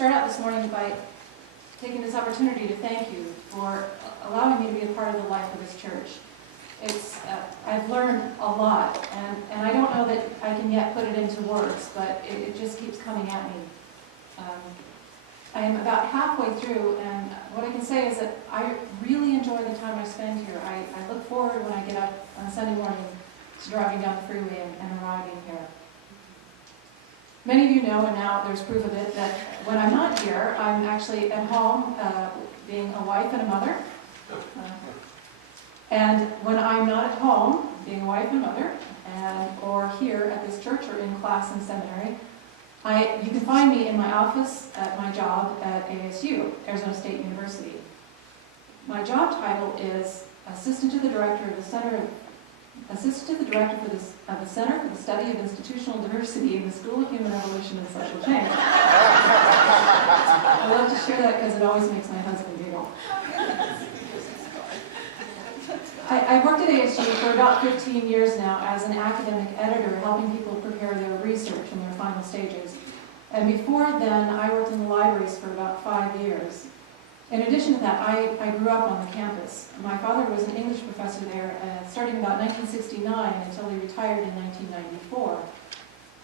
Start out this morning by taking this opportunity to thank you for allowing me to be a part of the life of this church. I've learned a lot, and I don't know that I can yet put it into words, but it just keeps coming at me. I am about halfway through, and what I can say is that I really enjoy the time I spend here. I look forward when I get up on Sunday morning to driving down the freeway and arriving here. Many of you know, and now there's proof of it, that when I'm not here, I'm actually at home being a wife and a mother. And when I'm not at home, being a wife and a mother, or here at this church or in class in seminary, you can find me in my office at my job at ASU, Arizona State University. My job title is Assistant to the Director of the Center for the Study of Institutional Diversity in the School of Human Evolution and Social Change. I love to share that because it always makes my husband giggle. I've worked at ASU for about 15 years now as an academic editor, helping people prepare their research in their final stages. And before then, I worked in the libraries for about 5 years. In addition to that, I grew up on the campus. My father was an English professor there, starting about 1969 until he retired in 1994.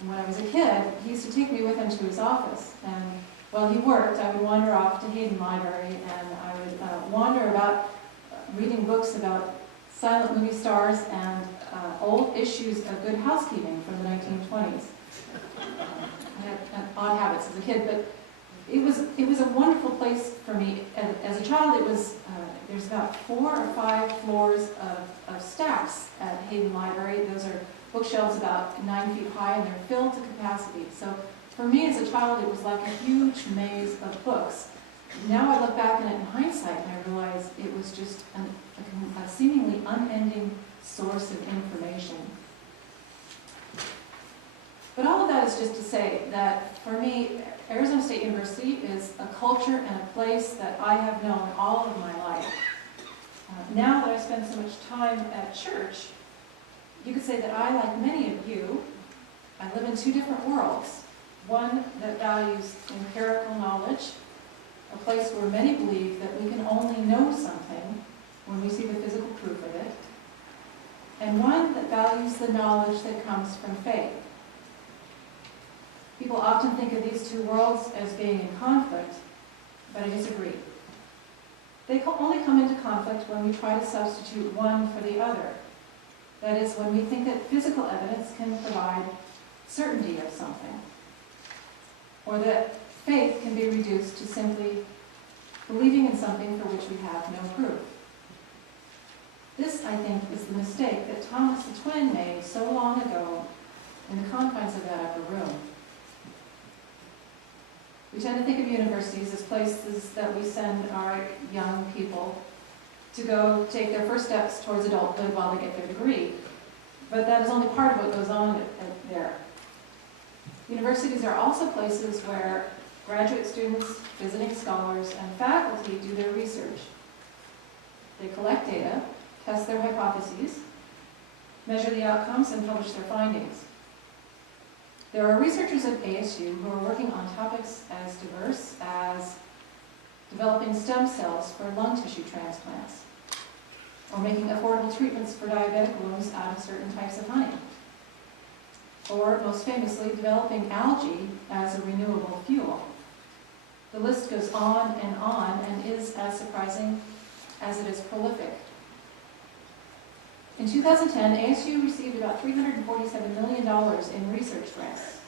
And when I was a kid, he used to take me with him to his office. And while he worked, I would wander off to Hayden Library, and I would wander about reading books about silent movie stars and old issues of Good Housekeeping from the 1920s. I had odd habits as a kid, but it was a wonderful place for me. As a child, there's about 4 or 5 floors of stacks at Hayden Library. Those are bookshelves about 9 feet high, and they're filled to capacity. So for me as a child, it was like a huge maze of books. Now I look back on it in hindsight, and I realize it was just a seemingly unending source of information. But all of that is just to say that for me, Arizona State University is a culture and a place that I have known all of my life. Now that I spend so much time at church, you could say that I, like many of you, I live in 2 different worlds. One that values empirical knowledge, a place where many believe that we can only know something when we see the physical proof of it, and one that values the knowledge that comes from faith. People often think of these 2 worlds as being in conflict, but I disagree. They only come into conflict when we try to substitute one for the other. That is, when we think that physical evidence can provide certainty of something, or that faith can be reduced to simply believing in something for which we have no proof. This, I think, is the mistake that Thomas the Twin made so long ago in the confines of that upper room. We tend to think of universities as places that we send our young people to go take their first steps towards adulthood while they get their degree. But that is only part of what goes on there. Universities are also places where graduate students, visiting scholars, and faculty do their research. They collect data, test their hypotheses, measure the outcomes, and publish their findings. There are researchers at ASU who are working on topics as diverse as developing stem cells for lung tissue transplants, or making affordable treatments for diabetic wounds out of certain types of honey, or, most famously, developing algae as a renewable fuel. The list goes on and is as surprising as it is prolific. In 2010, ASU received about $347 million in research grants,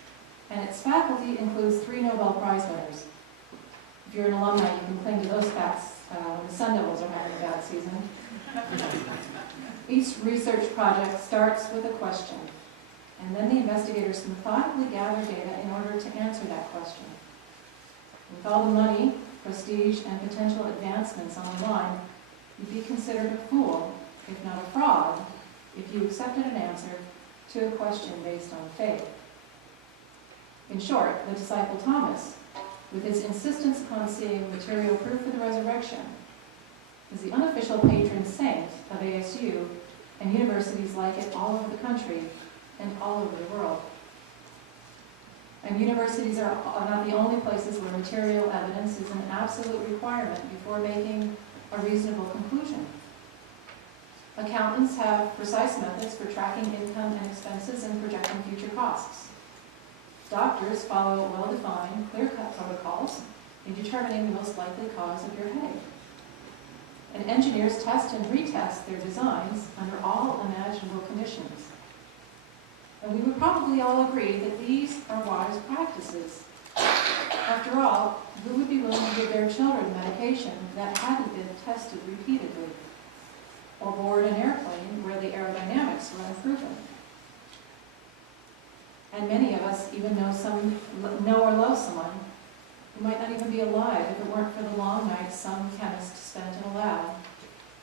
and its faculty includes 3 Nobel Prize winners. If you're an alumni, you can cling to those facts when the Sun Devils are having a bad season. Each research project starts with a question, and then the investigators methodically gather data in order to answer that question. With all the money, prestige, and potential advancements on the line, you'd be considered a fool, if not a fraud, if you accepted an answer to a question based on faith. In short, the disciple Thomas, with his insistence upon seeing material proof of the resurrection, is the unofficial patron saint of ASU and universities like it all over the country and all over the world. And universities are not the only places where material evidence is an absolute requirement before making a reasonable conclusion. Accountants have precise methods for tracking income and expenses and projecting future costs. Doctors follow well-defined, clear-cut protocols in determining the most likely cause of your headache. And engineers test and retest their designs under all imaginable conditions. And we would probably all agree that these are wise practices. After all, who would be willing to give their children medication that hadn't been tested repeatedly? Or board an airplane where the aerodynamics were unproven? And many of us even know or love someone who might not even be alive if it weren't for the long nights some chemist spent in a lab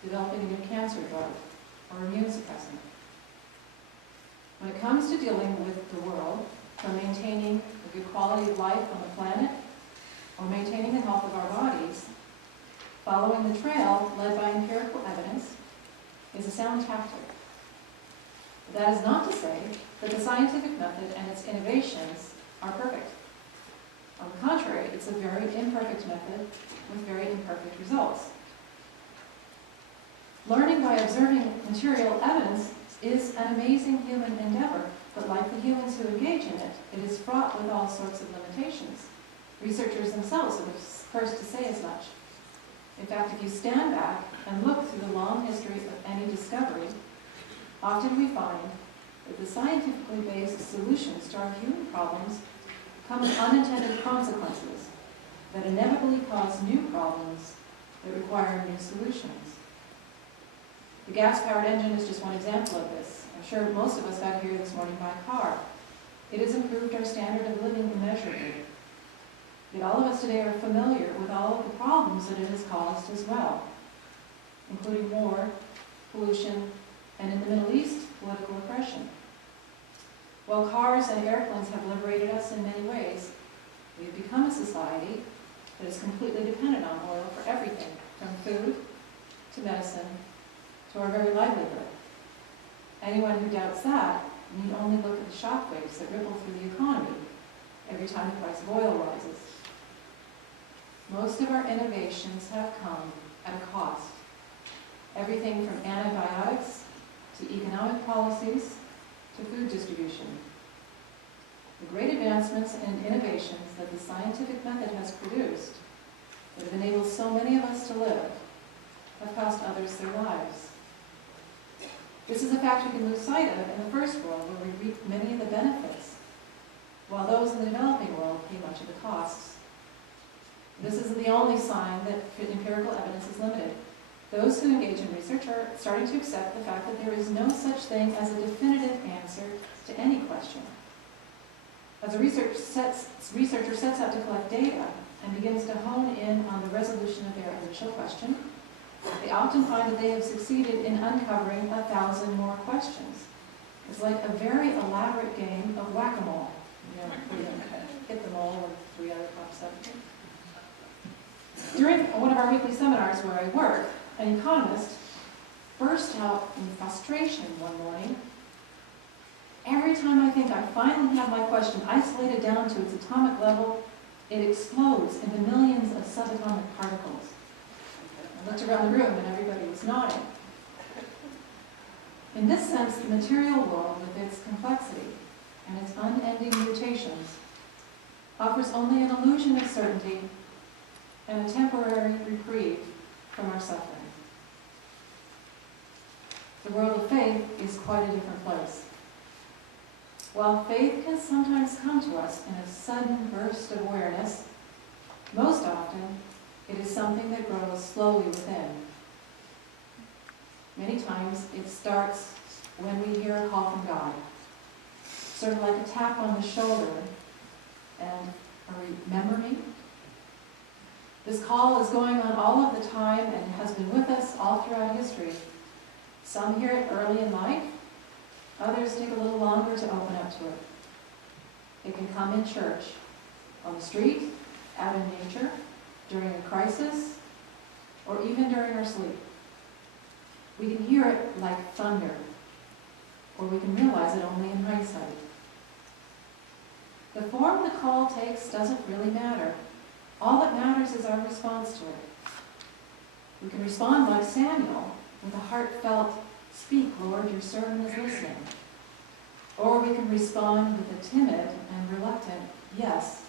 developing a new cancer drug or immune suppressant. When it comes to dealing with the world, from maintaining a good quality of life on the planet or maintaining the health of our bodies, following the trail led by empirical evidence is a sound tactic. But that is not to say that the scientific method and its innovations are perfect. On the contrary, it's a very imperfect method with very imperfect results. Learning by observing material evidence is an amazing human endeavor, but like the humans who engage in it, it is fraught with all sorts of limitations. Researchers themselves are the first to say as much. In fact, if you stand back and look through the long history of any discovery, often we find that the scientifically based solutions to our human problems come with unintended consequences that inevitably cause new problems that require new solutions. The gas-powered engine is just one example of this. I'm sure most of us got here this morning by car. It has improved our standard of living immeasurably. Yet all of us today are familiar with all of the problems that it has caused as well, including war, pollution, and in the Middle East, political oppression. While cars and airplanes have liberated us in many ways, we have become a society that is completely dependent on oil for everything, from food to medicine to our very livelihood. Anyone who doubts that need only look at the shockwaves that ripple through the economy every time the price of oil rises. Most of our innovations have come at a cost. Everything from antibiotics to economic policies to food distribution. The great advancements and innovations that the scientific method has produced that have enabled so many of us to live have cost others their lives. This is a fact we can lose sight of in the first world, where we reap many of the benefits, while those in the developing world pay much of the costs. This is the only sign that empirical evidence is limited. Those who engage in research are starting to accept the fact that there is no such thing as a definitive answer to any question. As a researcher sets out to collect data and begins to hone in on the resolution of their initial question, they often find that they have succeeded in uncovering 1,000 more questions. It's like a very elaborate game of whack-a-mole. You know, where you hit the mole and 3 other pops up. During one of our weekly seminars where I work, an economist burst out in frustration one morning. Every time I think I finally have my question isolated down to its atomic level, it explodes into millions of subatomic particles. I looked around the room and everybody was nodding. In this sense, the material world, with its complexity and its unending mutations, offers only an illusion of certainty and a temporary reprieve from our suffering. The world of faith is quite a different place. While faith can sometimes come to us in a sudden burst of awareness, most often it is something that grows slowly within. Many times it starts when we hear a call from God, sort of like a tap on the shoulder and remember me. This call is going on all of the time and has been with us all throughout history. Some hear it early in life, others take a little longer to open up to it. It can come in church, on the street, out in nature, during a crisis, or even during our sleep. We can hear it like thunder, or we can realize it only in hindsight. The form the call takes doesn't really matter. All that matters is our response to it. We can respond like Samuel with a heartfelt, "Speak, Lord, your servant is listening." Or we can respond with a timid and reluctant "yes,"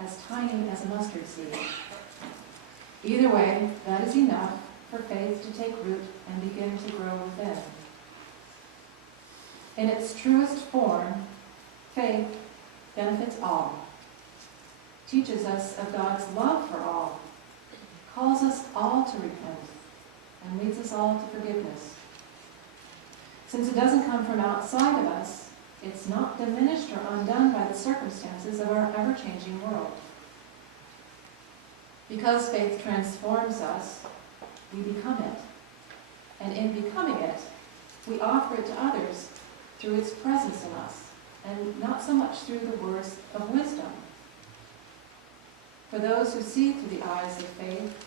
as tiny as a mustard seed. Either way, that is enough for faith to take root and begin to grow within. In its truest form, faith benefits all, teaches us of God's love for all, calls us all to repent, and leads us all to forgiveness. Since it doesn't come from outside of us, it's not diminished or undone by the circumstances of our ever-changing world. Because faith transforms us, we become it. And in becoming it, we offer it to others through its presence in us, and not so much through the words of wisdom. For those who see through the eyes of faith,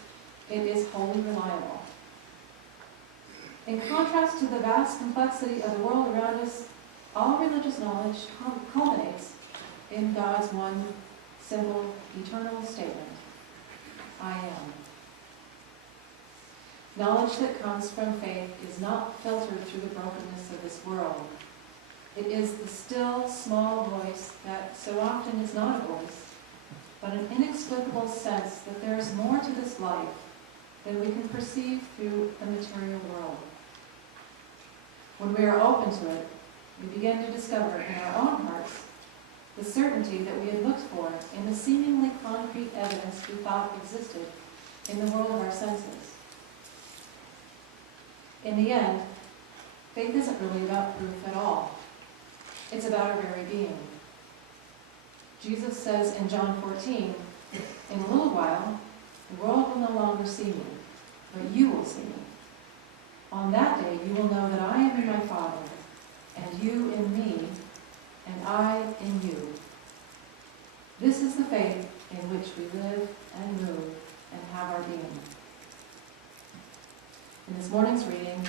it is wholly reliable. In contrast to the vast complexity of the world around us, all religious knowledge culminates in God's one simple, eternal statement: I am. Knowledge that comes from faith is not filtered through the brokenness of this world. It is the still, small voice that so often is not a voice, but an inexplicable sense that there is more to this life than we can perceive through the material world. When we are open to it, we begin to discover in our own hearts the certainty that we had looked for in the seemingly concrete evidence we thought existed in the world of our senses. In the end, faith isn't really about proof at all. It's about our very being. Jesus says in John 14, "In a little while, the world will no longer see me, but you will see me. On that day you will know that I am in my Father, and you in me, and I in you." This is the faith in which we live and move and have our being. In this morning's reading,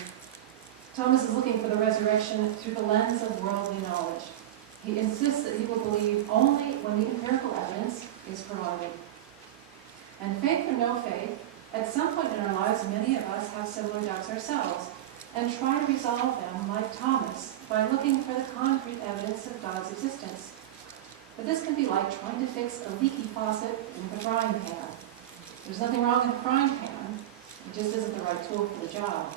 Thomas is looking for the resurrection through the lens of worldly knowledge. He insists that he will believe only when the empirical evidence is provided. And faith or no faith, at some point in our lives, many of us have similar doubts ourselves and try to resolve them, like Thomas, by looking for the concrete evidence of God's existence. But this can be like trying to fix a leaky faucet in the frying pan. There's nothing wrong with the frying pan, it just isn't the right tool for the job.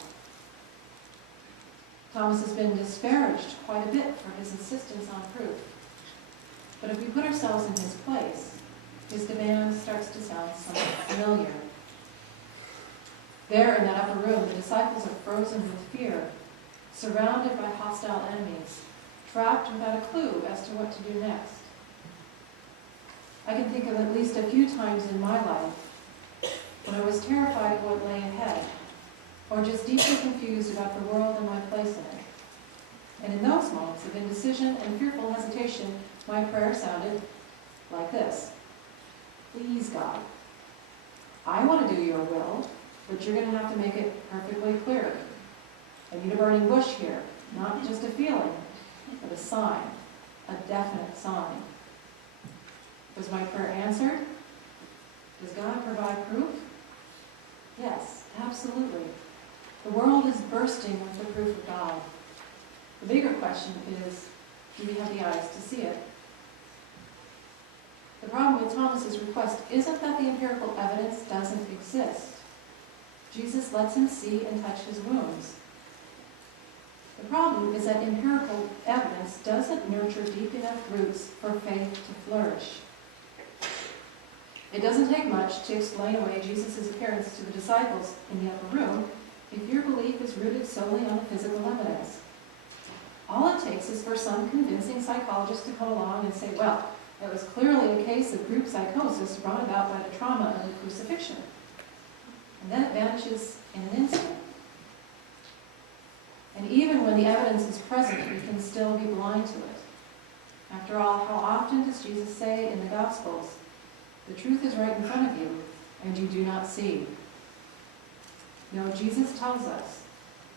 Thomas has been disparaged quite a bit for his insistence on proof. But if we put ourselves in his place, his demand starts to sound somewhat familiar. There in that upper room, the disciples are frozen with fear, surrounded by hostile enemies, trapped without a clue as to what to do next. I can think of at least a few times in my life when I was terrified of what lay ahead, or just deeply confused about the world and my place in it. And in those moments of indecision and fearful hesitation, my prayer sounded like this: "Please, God, I want to do your will, but you're going to have to make it perfectly clear. I need a burning bush here, not just a feeling, but a sign, a definite sign." Was my prayer answered? Does God provide proof? Yes, absolutely. The world is bursting with the proof of God. The bigger question is, do we have the eyes to see it? The problem with Thomas's request isn't that the empirical evidence doesn't exist. Jesus lets him see and touch his wounds. The problem is that empirical evidence doesn't nurture deep enough roots for faith to flourish. It doesn't take much to explain away Jesus' appearance to the disciples in the upper room if your belief is rooted solely on physical evidence. All it takes is for some convincing psychologist to come along and say, well, it was clearly a case of group psychosis brought about by the trauma of the crucifixion. And then it vanishes in an instant. And even when the evidence is present, we can still be blind to it. After all, how often does Jesus say in the Gospels, "The truth is right in front of you, and you do not see"? No, Jesus tells us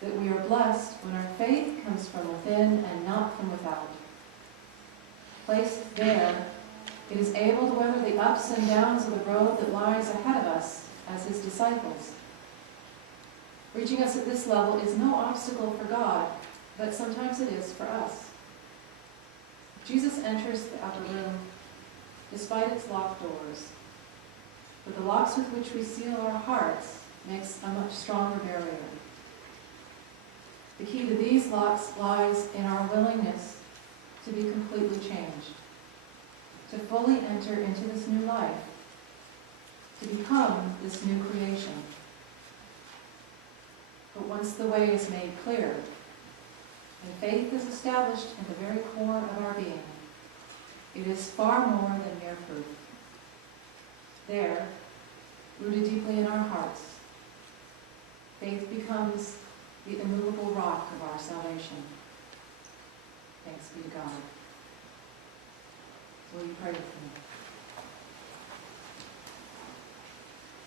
that we are blessed when our faith comes from within and not from without. Placed there, it is able to weather the ups and downs of the road that lies ahead of us as his disciples. Reaching us at this level is no obstacle for God, but sometimes it is for us. Jesus enters the upper room despite its locked doors, but the locks with which we seal our hearts makes a much stronger barrier. The key to these locks lies in our willingness to be completely changed, to fully enter into this new life, to become this new creation. But once the way is made clear, and faith is established in the very core of our being, it is far more than mere proof. There, rooted deeply in our hearts, faith becomes the immovable rock of our salvation. Thanks be to God. Will you pray with me?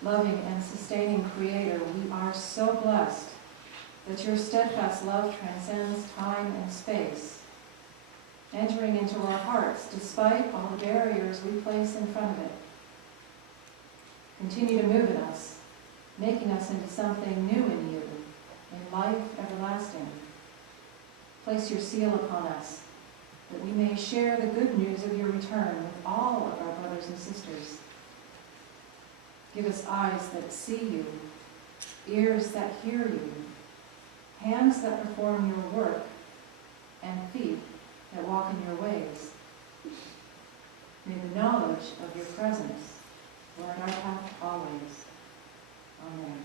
Loving and sustaining Creator, we are so blessed that your steadfast love transcends time and space, entering into our hearts despite all the barriers we place in front of it. Continue to move in us, making us into something new in you, in life everlasting. Place your seal upon us, that we may share the good news of your return with all of our brothers and sisters. Give us eyes that see you, ears that hear you, hands that perform your work, and feet that walk in your ways. May the knowledge of your presence guard our path always. Amen.